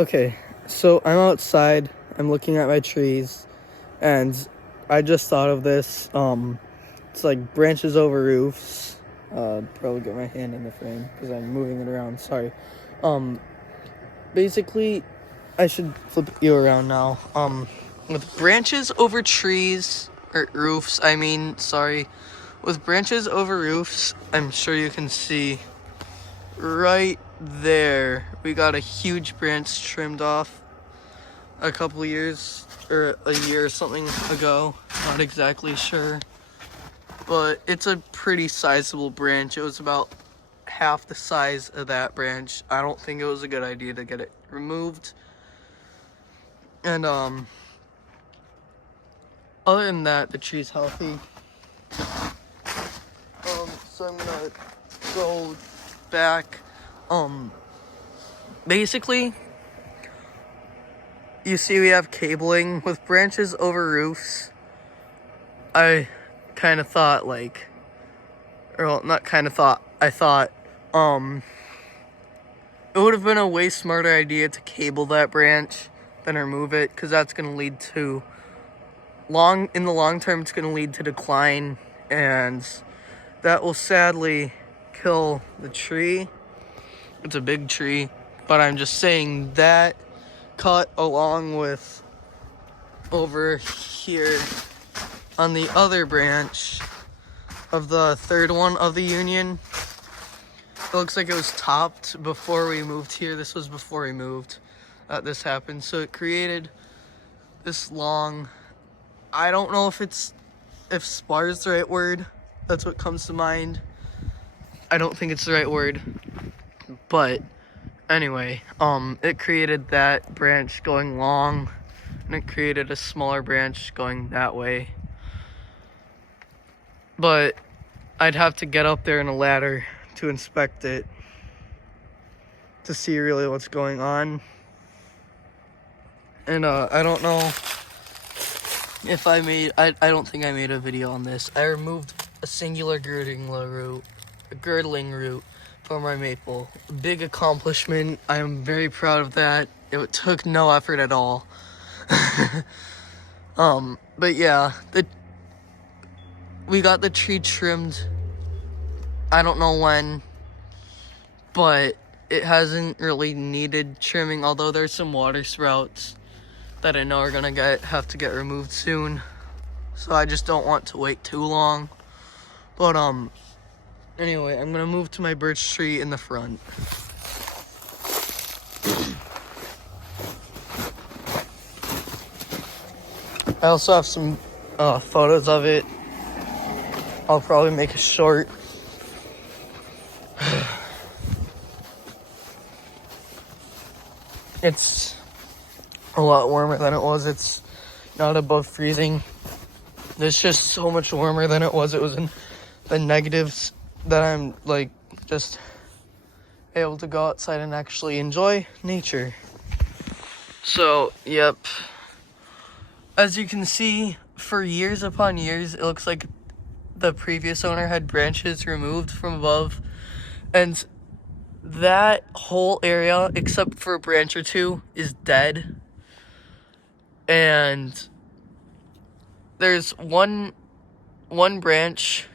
Okay, so I'm outside, I'm looking at my trees, and I just thought of this. It's like branches over roofs. Probably get my hand in the frame because I'm moving it around. Sorry. Um, Basically, I should flip you around now. With branches over trees, or roofs, with branches over roofs, I'm sure you can see right there, we got a huge branch trimmed off a couple years, or a year or something ago. Not exactly sure. But it's a pretty sizable branch. It was about half the size of that branch. I don't think it was a good idea to get it removed. And other than that, the tree's healthy. So I'm gonna go back. Basically, you see we have cabling with branches over roofs. I kind of thought I thought it would have been a way smarter idea to cable that branch than remove it, because that's going to lead to in the long term, it's going to lead to decline, and that will sadly kill the tree. It's a big tree, but I'm just saying that cut along with over here on the other branch of the third one of the union, it looks like it was topped before we moved here. This was before we moved that this happened. So it created this long, I don't know if spar is the right word. That's what comes to mind. I don't think it's the right word. But anyway, it created that branch going long, and it created a smaller branch going that way. But I'd have to get up there in a ladder to inspect it to see really what's going on. And I don't know if I don't think I made a video on this. I removed a singular girdling root from my maple. A big accomplishment. I am very proud of that. It took no effort at all. But yeah, we got the tree trimmed. I don't know when, but it hasn't really needed trimming, although there's some water sprouts that I know are gonna have to get removed soon. So I just don't want to wait too long. But anyway, I'm gonna move to my birch tree in the front. I also have some photos of it. I'll probably make a short. It's a lot warmer than it was. It's not above freezing. It's just so much warmer than it was. It was in the negatives that I'm just able to go outside and actually enjoy nature. So, yep. As you can see, for years upon years, it looks like the previous owner had branches removed from above, and that whole area, except for a branch or two, is dead. And there's one branch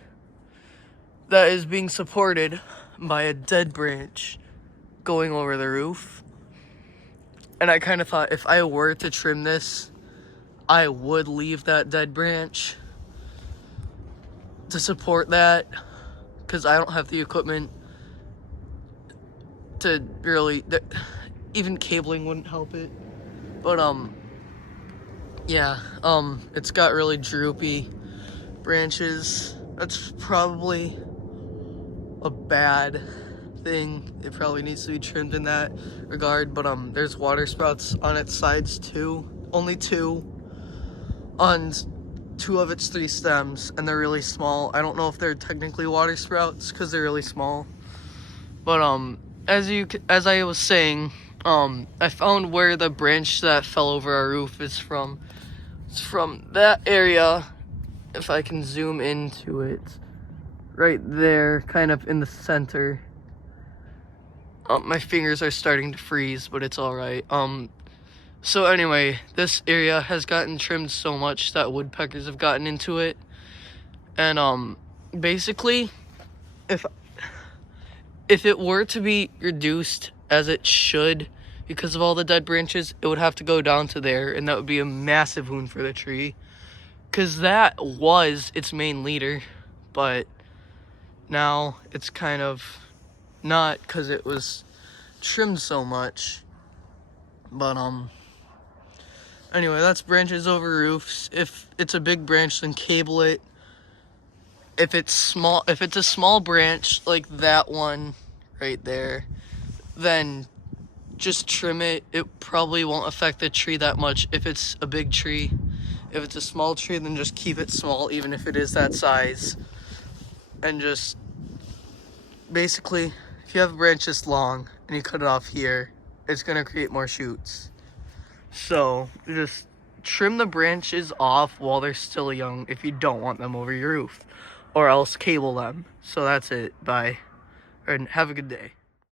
that is being supported by a dead branch going over the roof. And I kind of thought, if I were to trim this, I would leave that dead branch to support that, because I don't have the equipment to really, even cabling wouldn't help it. But yeah, it's got really droopy branches. That's probably a bad thing. It probably needs to be trimmed in that regard. But there's water sprouts on its sides too. Only two on two of its three stems, and they're really small. I don't know if they're technically water sprouts because they're really small. But as I was saying, I found where the branch that fell over our roof is from. It's from that area. If I can zoom into it, right there, kind of in the center. My fingers are starting to freeze, but it's alright. So anyway, this area has gotten trimmed so much that woodpeckers have gotten into it. And basically, if it were to be reduced as it should because of all the dead branches, it would have to go down to there, and that would be a massive wound for the tree. Because that was its main leader, but now it's kind of not because it was trimmed so much. But anyway, that's branches over roofs. If it's a big branch, then cable it. If it's a small branch like that one right there, then just trim it. It probably won't affect the tree that much if it's a big tree. If it's a small tree, then just keep it small, even if it is that size. And just basically, if you have a branch this long and you cut it off here, it's gonna create more shoots. So just trim the branches off while they're still young if you don't want them over your roof, or else cable them. So that's it. Bye, and have a good day.